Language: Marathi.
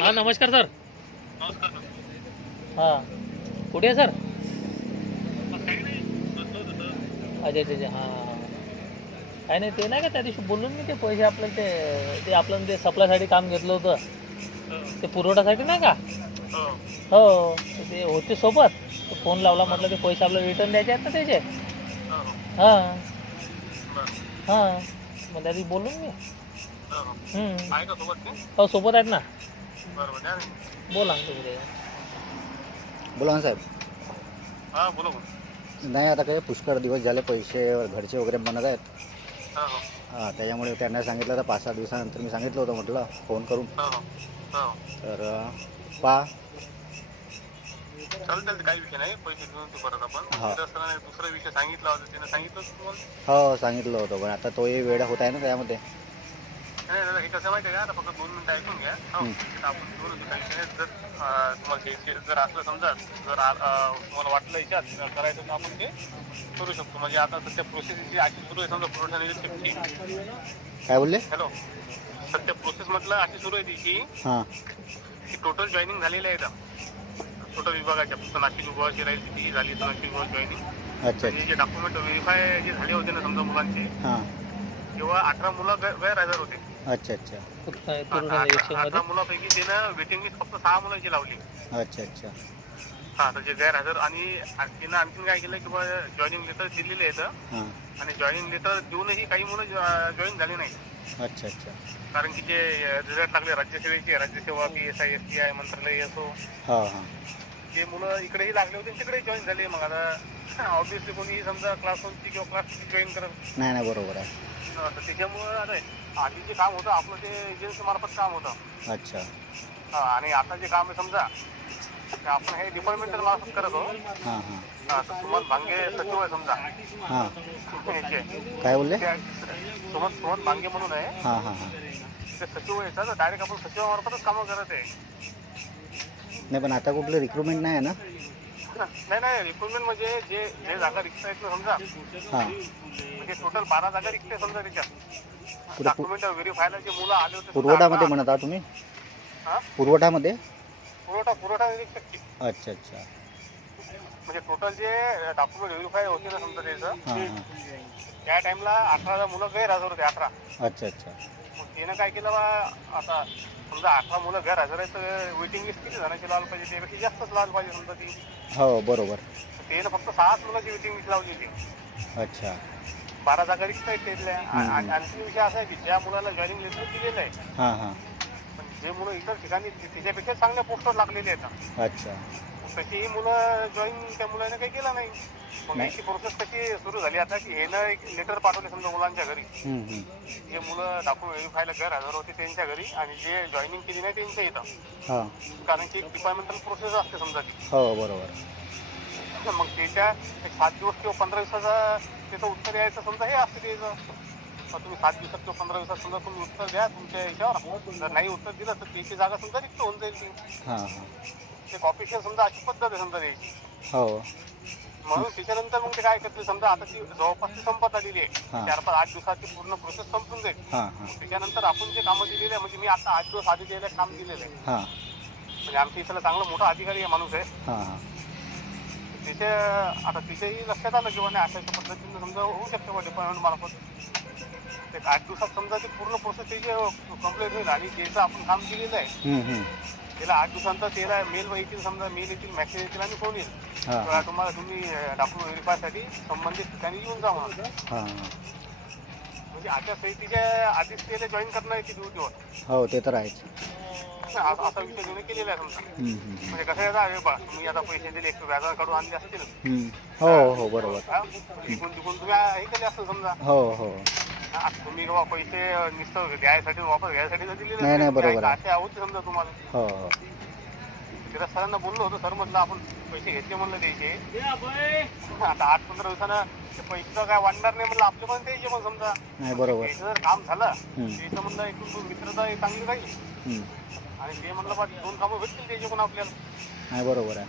हा नमस्कार सर. हां कुठे आहे सर? अच्छा अच्छा अच्छा हां हां काय नाही ते नाही का त्या दिवशी बोलून मी ते पैसे आपल्याला ते आपलं ते सप्लायसाठी काम घेतलं होतं ते पुरवठ्यासाठी नाही का? हो तर ते होते सोबत फोन लावला म्हटलं ते पैसे आपल्याला रिटर्न द्यायचे आहेत ना त्याचे. हां हां मग त्या दिवशी बोलून मी हो सोबत आहेत ना. बोला ना तुम्ही बोला ना साहेब. हा बोला बोला. नाही आता काय पुष्कळ दिवस झाले पैसे घरचे वगैरे बनत आहेत. हा हो हां त्याच्यामुळे त्यांना सांगितलं तर 5-6 दिवसानंतर मी सांगितलं होतं म्हटलं फोन करून. हा हो हा हो तर पहा चालतं काही विषय नाही. पैसे घेऊन ते परत आपण हा. सरांना दुसरा विषय सांगितला होता त्याने सांगितलं होतं तुम्हाला. हो सांगितलं होतं पण आता तोही वेळ होत आहे ना त्यामध्ये. नाही दादा हे कसं माहिती आहे का आता फक्त 2 मिनिटं ऐकून घ्या. हो तर आपण बोलू काही विषय नाही. जर तुम्हाला घ्यायचे जर असलं समजा जर तुम्हाला वाटलं याच्यात करायचं तर आपण ते करू शकतो. म्हणजे आता सध्या प्रोसेस जी अशी सुरू आहे समजा पुरवठा निरीक्षकची. काय बोलले? हॅलो सध्या प्रोसेस म्हटलं अशी सुरू आहे ती हां की टोटल जॉईनिंग झालेली आहे का टोटल विभागाच्या फक्त नाशिक विभागाची राहील ती झाली तर नाशिक विभाग जॉईनिंग. अच्छा आणि जे डॉक्युमेंट व्हेरीफाय जे झाले होते ना समजा मुलांचे हां तेव्हा 18 मुलं गैरहजर होते. अच्छा अच्छा पुरवठा निरीक्षकमध्ये 18 मुलांपैकी त्यानं वेटिंग लिस्ट फक्त 6 मुलांची लावली. अच्छा अच्छा हा तर जे गैरहजर आणि तिनं आणखीन काय केलं की बा जॉईनिंग लेटर दिलेले आहेत हां आणि जॉईनिंग लेटर देऊनही काही मुलं जॉईन झाली नाही. अच्छा अच्छा कारण की जे रिझल्ट लागले राज्यसेवेचे राज्यसेवा PSI STI मंत्रालय असो हां हां ते मुलं इकडेही लागले होते तिकडे जॉईन झाले. मग आता ऑब्विसली कोणी समजा क्लास 1ची किंवा क्लास 2ची जॉईन करत नाही नाही बरोबर आहे. तर त्याच्यामुळं आता आधी जे काम होतं आपलं ते एजन्सी मार्फत काम होतं. अच्छा आणि आता जे काम आहे समजा ते आपण हे डिपार्टमेंटल मार्फत करत आहोत. हां हां सुमन भांगे सचिव आहे समजा हां याचे काय बोलले? सुमन भांगे म्हणून आहे हां हां हां ते सचिव आहे तर डायरेक्ट आपण सचिवामार्फतच कामं करत आहे. नाही पण आता कुठलं रिक्रुटमेंट नाही आहे ना? नाही रिक्रुटमेंट म्हणजे जे जे जागा रिक्त आहेत ना समजा हां म्हणजे टोटल 12 जागा रिक्त आहे समजा त्याच्यात. पुढे डॉक्युमेंट व्हेरीफायला जे मुलं आले होते पुरवठामध्ये म्हणत आहात तुम्ही? हां पुरवठामध्ये? पुरवठा निरीक्षकची अच्छा अच्छा म्हणजे टोटल जे डॉक्युमेंट व्हेरीफाय होते ना समजा त्याचं हां हां त्या टाइमला 18 मुलं गैरहजर होते 18. अच्छा अच्छा मग त्यानं काय केलं बा आता समजा 18 मुलं गैरहजर आहेत तर वेटिंग लिस्ट किती जणांची लावली पाहिजे त्यापेक्षा जास्तच लावली पाहिजे समजा ती. हो बरोबर. त्यानं फक्त 6 मुलांची वेटिंग लिस्ट लावली होती. अच्छा 12 जागा रिक्त आहेत त्यातल्या. आणखी विषय असा आहे की ज्या मुलाला जॉईनिंग लेटर दिलेलं आहे हां हां पण जे मुलं इतर ठिकाणी त्याच्यापेक्षा चांगल्या पोस्टवर लागलेले आहेत अच्छा तशी ही मुलं जॉईन त्या मुलाने काही केलं नाही. मग नाही. याची प्रोसेस कशी सुरू झाली आता की हेनं एक लेटर पाठवले समजा मुलांच्या घरी जे मुलं डॉक्युमेंट व्हेरीफायला गैरहजर होते त्यांच्या घरी आणि जे जॉईनिंग केली नाही त्यांच्या इथं. हां कारण की एक डिपार्टमेंटल प्रोसेस असते समजा ती. हो बरोबर. मग त्याच्या एक 7 दिवस किंवा 15 दिवसाचा त्याचं उत्तर यायचं समजा हे असते त्याचं. मग तुम्ही 7 दिवसात किंवा 15 दिवसात समजा तुम्ही उत्तर द्या तुमच्या याच्यावर. जर नाही उत्तर दिलं तर त्याची जागा समजा रिक्त होऊन जाईल ती. हां हां एक ऑफिशियल समजा अशी पद्धत आहे समजा द्यायची. हो म्हणून त्याच्यानंतर मग ते काय करते समजा आता ती जवळपास ती संपत आलेली आहे. हां. 4-5-8 दिवसाची पूर्ण प्रोसेस संपून जाईल. हां हां त्याच्यानंतर आपण जे कामं दिलेले आहे म्हणजे मी आता 8 दिवस आधी द्यायला काम दिलेलं आहे. हां म्हणजे आमच्या इथला चांगला मोठा अधिकारी आहे माणूस आहे. हां हां तिथे आता तिथेही लक्षात आलं किंवा नाही अशा पद्धतीने समजा होऊ शकते डिपार्टमेंट मार्फत. एक 8 दिवसात समजा ती पूर्ण प्रोसेस त्याची कंप्लीट होईल आणि ज्याचं आपण काम दिलेलं आहे त्याला 8 दिवसांतर त्याला मेल येतील समजा मेल येतील मेसेज येतील आणि फोन येईल हां तुम्हाला तुम्ही डॉक्युमेंट व्हेरीफायसाठी संबंधित ठिकाणी येऊन जा म्हणून. हां म्हणजे आचारसंहितेच्या आधीच त्याला जॉईन करणार आहे ड्युटीवर हो ते तर आहेच. असा विषय त्याने केलेला आहे समजा. म्हणजे कसं आहे बा तुम्ही आता पैसे दिले एक व्याजानं काढून आणले असतील हो हो बरोबर. तिकून तुम्ही हे केले असतील समजा. हो हो आता तुम्ही बाबा पैसे नुसतं द्यायसाठी वापस घ्यायसाठी तर दिलेले नाही, बरोबर आहे. असे आहोत समजा तुम्हाला. हो हो तिला सरांना बोललो होतो सर म्हटलं आपण पैसे घेतले म्हणलं द्यायचे आता 8-15 दिवसानं ते पैसे तर काय वाढणार नाही म्हणलं आपले पण द्यायचे मग समजा. नाही बरोबर. त्याचं जर काम झालं त्याचं म्हणलं एकूण मित्रता चांगली राहील आणि ते म्हणलं बा 2 कामं भेटतील त्याचे पण आपल्याला. नाही बरोबर आहे.